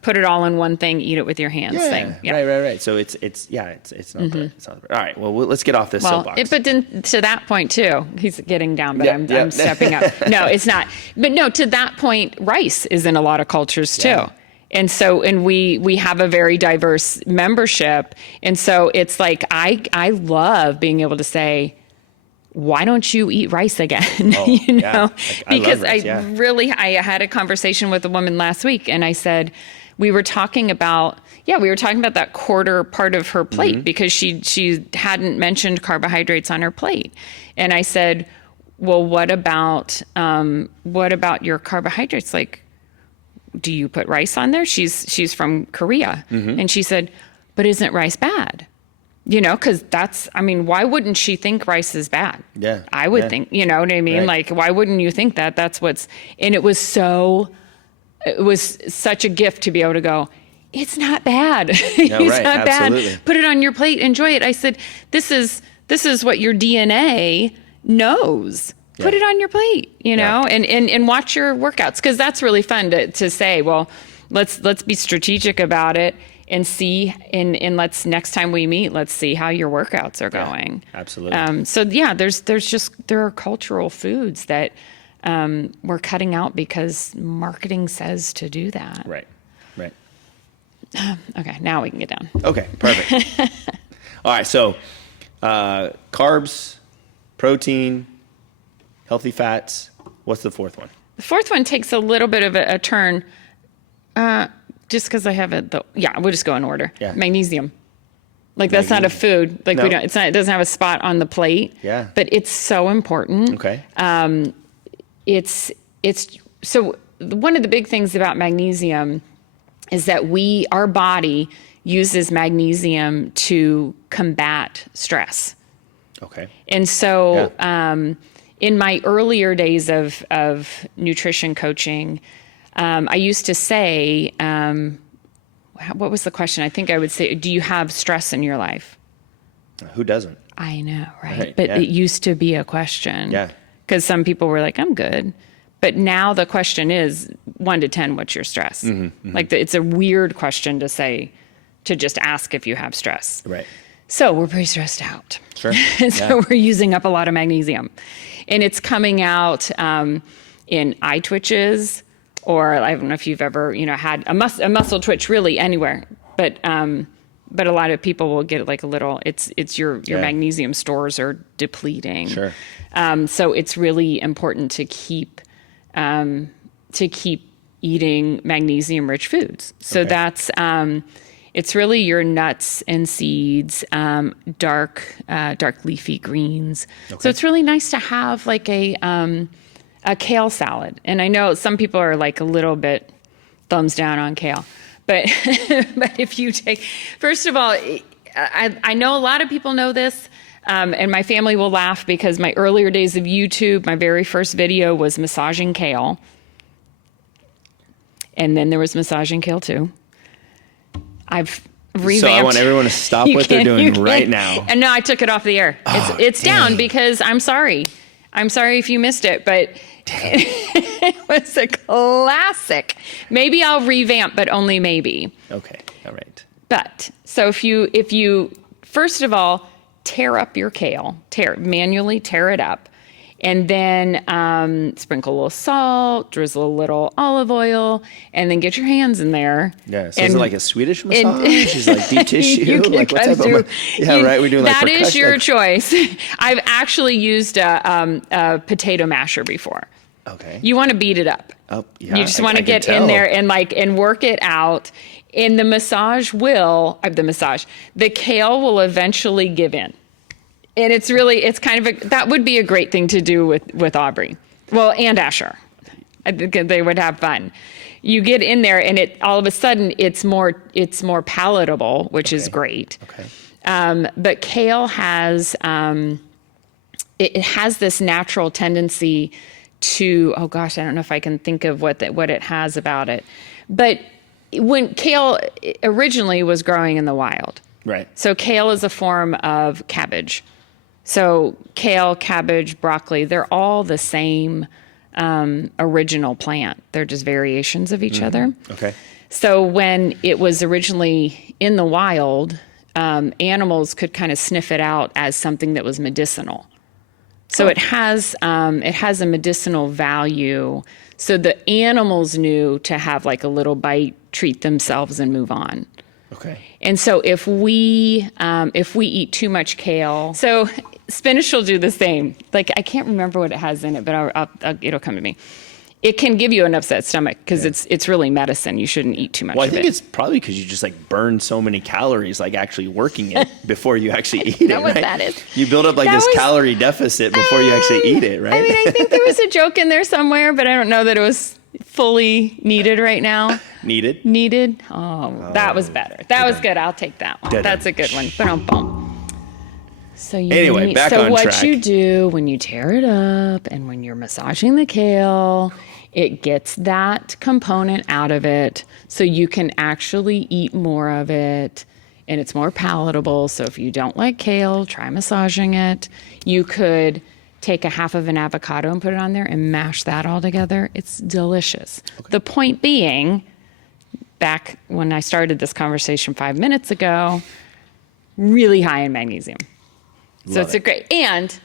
put it all in one thing, eat it with your hands thing. Yeah. Right. So it's not bread. It's not bread. All right. Well, let's get off this soapbox. But then to that point too, he's getting down, but I'm stepping up. No, it's not. But no, to that point, rice is in a lot of cultures too. Yeah. And so, we have a very diverse membership. And so it's like, I love being able to say, why don't you eat rice again? Because I had a conversation with a woman last week, and I said, we were talking about that quarter part of her plate because she hadn't mentioned carbohydrates on her plate. And I said, well, what about your carbohydrates? Like, do you put rice on there? She's from Korea. And she said, but isn't rice bad? Because why wouldn't she think rice is bad? Yeah. I would think, you know what I mean? Right. Like, why wouldn't you think that? And it was such a gift to be able to go, it's not bad. It's not bad. Put it on your plate, enjoy it. I said, this is what your DNA knows. Put it on your plate, and watch your workouts, because that's really fun to say, well, let's be strategic about it and see, and let's, next time we meet, let's see how your workouts are going. Yeah, absolutely. So yeah, there are cultural foods that we're cutting out because marketing says to do that. Right. Okay, now we can get down. Okay, perfect. All right, so carbs, protein, healthy fats. What's the fourth one? The fourth one takes a little bit of a turn, just because I have it. We'll just go in order. Yeah. Magnesium. That's not a food. No. We don't. It's not. It doesn't have a spot on the plate. Yeah. But it's so important. Okay. It's so one of the big things about magnesium is that our body uses magnesium to combat stress. Okay. And so in my earlier days of nutrition coaching, I used to say, what was the question? I think I would say, do you have stress in your life? Who doesn't? I know, right? But it used to be a question. Yeah. Because some people were like, I'm good. But now the question is 1 to 10, what's your stress? Mm-hmm, mm-hmm. It's a weird question to say, to just ask if you have stress. Right. So we're pretty stressed out. Sure. So we're using up a lot of magnesium. And it's coming out in eye twitches, or I don't know if you've ever, had a muscle twitch really anywhere. But a lot of people will get a little, it's your magnesium stores are depleting. Sure. So it's really important to keep eating magnesium rich foods. So that's, it's really your nuts and seeds, dark leafy greens. Okay. So it's really nice to have a kale salad. And I know some people are a little bit thumbs down on kale, but but if you take, first of all, I know a lot of people know this, and my family will laugh because my earlier days of YouTube, my very first video was massaging kale. And then there was massaging kale too. I've revamped. So I want everyone to stop what they're doing right now. And no, I took it off the air. It's down because I'm sorry. I'm sorry if you missed it, but it was a classic. Maybe I'll revamp, but only maybe. Okay. All right. But so if you first of all tear up your kale, manually tear it up, and then sprinkle a little salt, drizzle a little olive oil, and then get your hands in there. Yeah, so is it like a Swedish massage? Is it like deep tissue? What type of right? We're doing that is your choice. I've actually used a potato masher before. Okay. You want to beat it up. Oh, yeah. You just want to get in there and work it out. And the kale will eventually give in. And it's kind of that would be a great thing to do with Aubrey. Well, and Asher. I think they would have fun. You get in there and all of a sudden it's more palatable, which is great. Okay. But kale has, it has this natural tendency to, oh gosh, I don't know if I can think of what it has about it. But when kale originally was growing in the wild. Right. So kale is a form of cabbage. So kale, cabbage, broccoli, they're all the same original plant. They're just variations of each other. Okay. So when it was originally in the wild, animals could kind of sniff it out as something that was medicinal. So it has a medicinal value. So the animals knew to have a little bite, treat themselves, and move on. Okay. And so if we eat too much kale, so spinach will do the same. I can't remember what it has in it, but it'll come to me. It can give you an upset stomach because it's really medicine. You shouldn't eat too much of it. Well, I think it's probably because you just burn so many calories actually working it before you actually eat it, right? What that is. You build up calorie deficit before you actually eat it, right? I mean, I think there was a joke in there somewhere, but I don't know that it was fully needed right now. Needed? Oh, that was better. That was good. I'll take that one. That's a good one. Ba-dum-bum. So back on what track. You do when you tear it up and when you're massaging the kale, it gets that component out of it so you can actually eat more of it and it's more palatable. So if you don't like kale, try massaging it. You could take a half of an avocado and put it on there and mash that all together. It's delicious. Okay. The point being, back when I started this conversation 5 minutes ago, really high in magnesium. So it's a great, and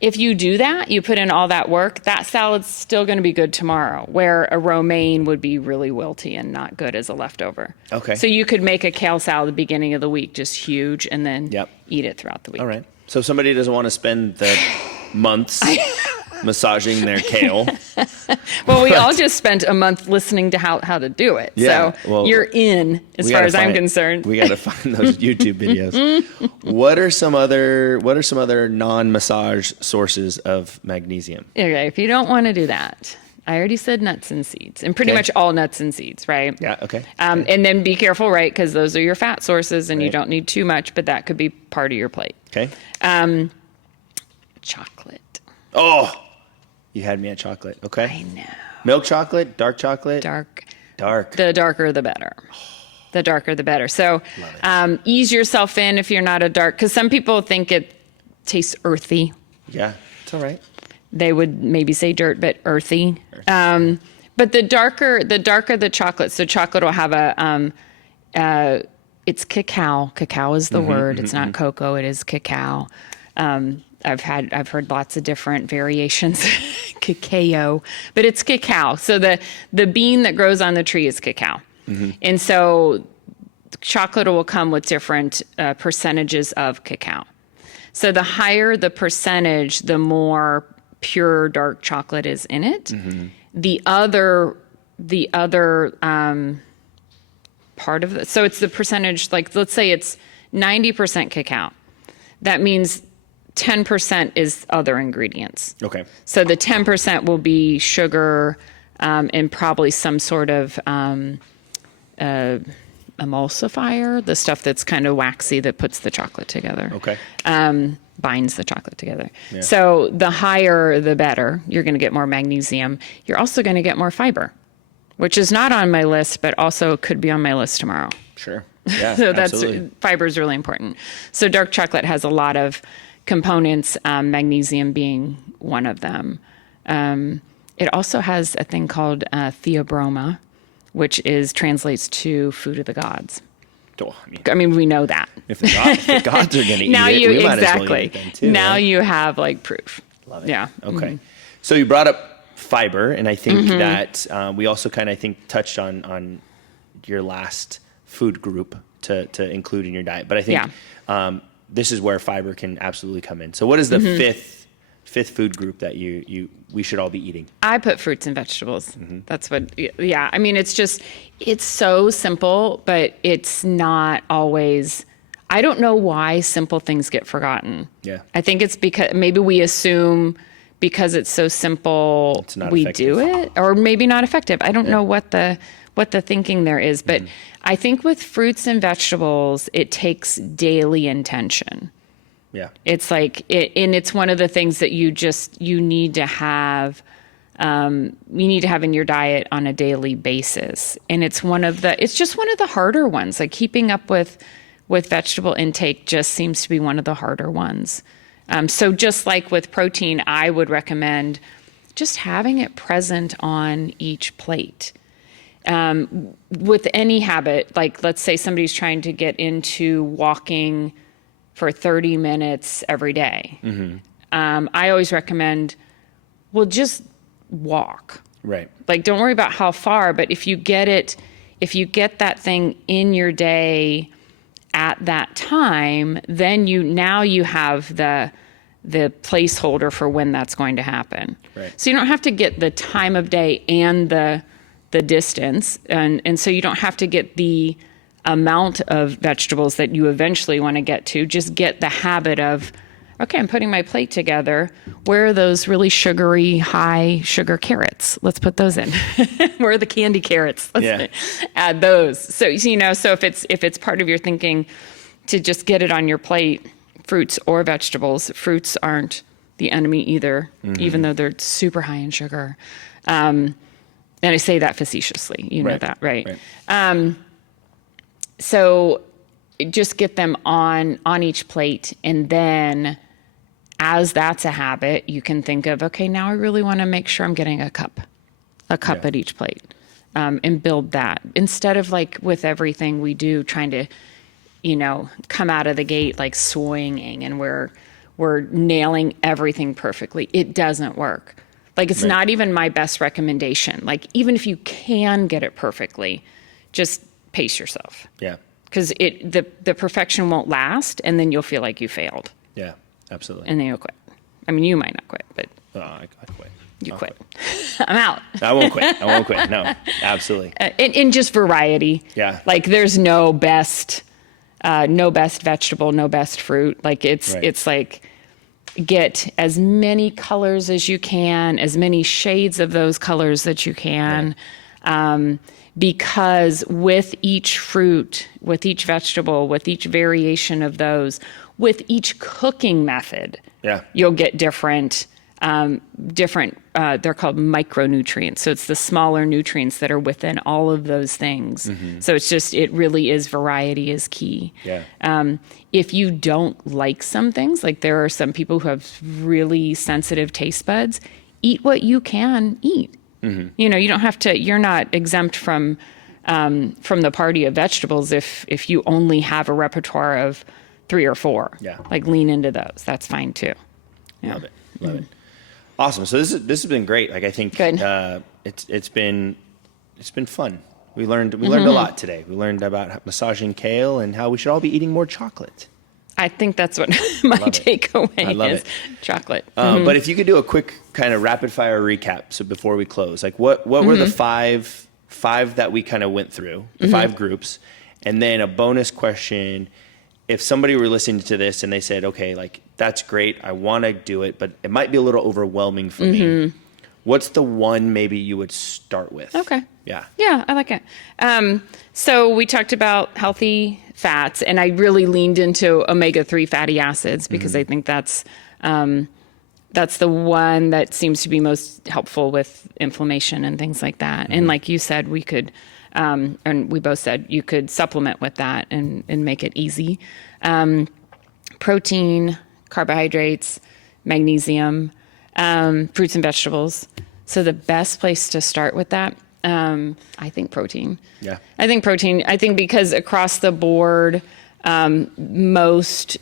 if you do that, you put in all that work, that salad's still going to be good tomorrow, where a romaine would be really wilty and not good as a leftover. Okay. So you could make a kale salad at the beginning of the week, just huge, and then eat it throughout the week. All right. So if somebody doesn't want to spend the months massaging their kale. Well, we all just spent a month listening to how to do it. Yeah, So well, you're in, as far as I'm concerned. We got to find those YouTube videos. What are some other non-massage sources of magnesium? Okay, if you don't want to do that, I already said nuts and seeds, and pretty much all nuts and seeds, right? Yeah, okay. And then be careful, right? Because those are your fat sources, and you don't need too much, but that could be part of your plate. Okay. Chocolate. Oh, you had me at chocolate. Okay. I know. Milk chocolate, dark chocolate? Dark. The darker, the better. The darker, the better. So ease yourself in if you're not a dark, because some people think it tastes earthy. Yeah, it's all right. They would maybe say dirt, but earthy. But the darker the chocolate. So chocolate will have it's cacao. Cacao is the word. It's not cocoa. It is cacao. I've heard lots of different variations, cacao, but it's cacao. So the bean that grows on the tree is cacao. And so chocolate will come with different percentages of cacao. So the higher the percentage, the more pure dark chocolate is in it. The other part of it, so it's the percentage, like let's say it's 90% cacao. That means 10% is other ingredients. Okay. So the 10% will be sugar and probably some sort of emulsifier, the stuff that's kind of waxy that puts the chocolate together. Okay. Binds the chocolate together. Yeah. So the higher, the better. You're going to get more magnesium. You're also going to get more fiber, which is not on my list, but also could be on my list tomorrow. Sure. Yeah, So absolutely. fiber is really important. So dark chocolate has a lot of components, magnesium being one of them. It also has a thing called theobroma, which translates to food of the gods. Oh, I mean, we know that. If the gods are going to eat Now it, we might as well eat it then too. Now right? you have like proof. Love it. Yeah. Okay. So you brought up fiber, and I think that we also kind of touched on your last food group to include in your diet. But I think this is where fiber can absolutely come in. So what is the fifth food group that we should all be eating? I put fruits and vegetables. That's what, I mean, it's so simple, but it's not always, I don't know why simple things get forgotten. Yeah. I think it's because maybe we assume because it's so simple, we effective. do it, or maybe not effective. I don't know what the thinking there is, but I think with fruits and vegetables, it takes daily intention. Yeah. It's like, and it's one of the things that you need to have, in your diet on a daily basis. And it's just one of the harder ones. Like keeping up with vegetable intake just seems to be one of the harder ones. So just like with protein, I would recommend just having it present on each plate. With any habit, like let's say somebody's trying to get into walking for 30 minutes every day. I always recommend, just walk. Right. Like, don't worry about how far, but if you get that thing in your day at that time, then you have the placeholder for when that's going to happen. Right. So you don't have to get the time of day and the distance, and so you don't have to get the amount of vegetables that you eventually want to get to. Just get the habit of, okay, I'm putting my plate together. Where are those really sugary, high sugar carrots? Let's put those in. Where are the candy carrots? Let's add those. So, so if it's part of your thinking to just get it on your plate, fruits or vegetables, fruits aren't the enemy either, even though they're super high in sugar. And I say that facetiously, know that, right? So just get them on each plate, and then as that's a habit, you can think of, okay, now I really want to make sure I'm getting a cup at each plate. and build that instead of like with everything we do, trying to, come out of the gate like swinging and we're nailing everything perfectly. It doesn't work. Like it's not even my best recommendation. Like even if you can get it perfectly, just pace yourself. Yeah. Because the perfection won't last, and then you'll feel like you failed. Yeah, absolutely. And then you'll quit. I mean, you might not quit, but I quit. You quit. I'm out. I won't quit. No, absolutely. And just variety. Yeah. Like there's no best vegetable, no best fruit. Like it's like get as many colors as you can, as many shades of those colors that you can. Right. Because with each fruit, with each vegetable, with each variation of those, with each cooking method, you'll get different, they're called micronutrients. So it's the smaller nutrients that are within all of those things. Mm-hmm. So it really is variety is key. Yeah. If you don't like some things, like there are some people who have really sensitive taste buds, eat what you can eat. Mm-hmm. You don't have to, you're not exempt from the party of vegetables if you only have a repertoire of 3 or 4. Yeah. Like lean into those. That's fine too. Yeah. Love it. Awesome. So this has been great. Like I think it's been fun. We learned a lot today. We learned about massaging kale and how we should all be eating more chocolate. I think that's what my takeaway is. Chocolate. But if you could do a quick kind of rapid fire recap, so before we close, like what were the five that we kind of went through, the 5 groups, and then a bonus question. If somebody were listening to this and they said, okay, like that's great, I want to do it, but it might be a little overwhelming for me. What's the one maybe you would start with? Okay. Yeah. Yeah, I like it. So we talked about healthy fats, and I really leaned into omega-3 fatty acids because I think that's the one that seems to be most helpful with inflammation and things like that. And like you said, we could, and we both said you could supplement with that and make it easy. Protein, carbohydrates, magnesium, fruits and vegetables. So the best place to start with that, I think protein. Yeah. I think because across the board, most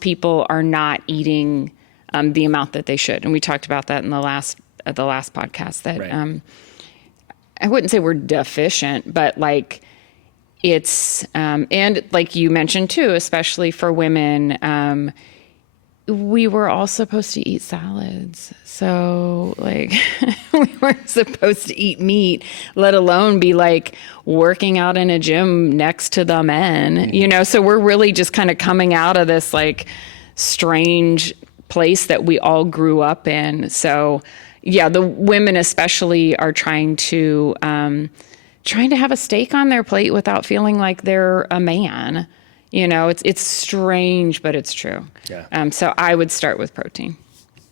people are not eating the amount that they should. And we talked about that in the last podcast that I wouldn't say we're deficient, but like it's, and like you mentioned too, especially for women, we were all supposed to eat salads. So like we weren't supposed to eat meat, let alone be like working out in a gym next to the men, so we're really just kind of coming out of this like strange place that we all grew up in. So yeah, the women especially are trying to have a steak on their plate without feeling like they're a man. It's strange, but it's true. Yeah. So I would start with protein.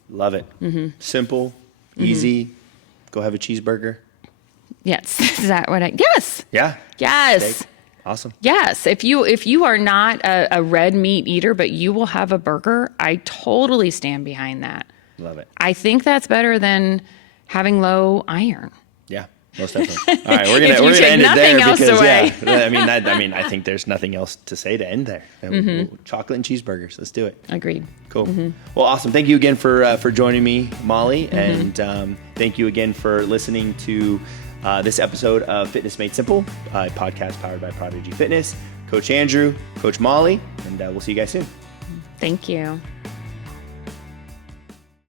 Love it. Simple, easy. Go have a cheeseburger. Yes. Is that what yes. Yeah. Yes. Steak. Awesome. Yes. If you are not a red meat eater, but you will have a burger, I totally stand behind that. Love it. I think that's better than having low iron. Yeah. Most definitely. All right, we're gonna end it there because I think there's nothing else to say to end there. Chocolate and cheeseburgers. Let's do it. Agreed. Cool. Well, awesome. Thank you again for joining me, Molly, and thank you again for listening to this episode of Fitness Made Simple, a podcast powered by Prodigy Fitness. Coach Andrew, Coach Molly, and we'll see you guys soon. Thank you.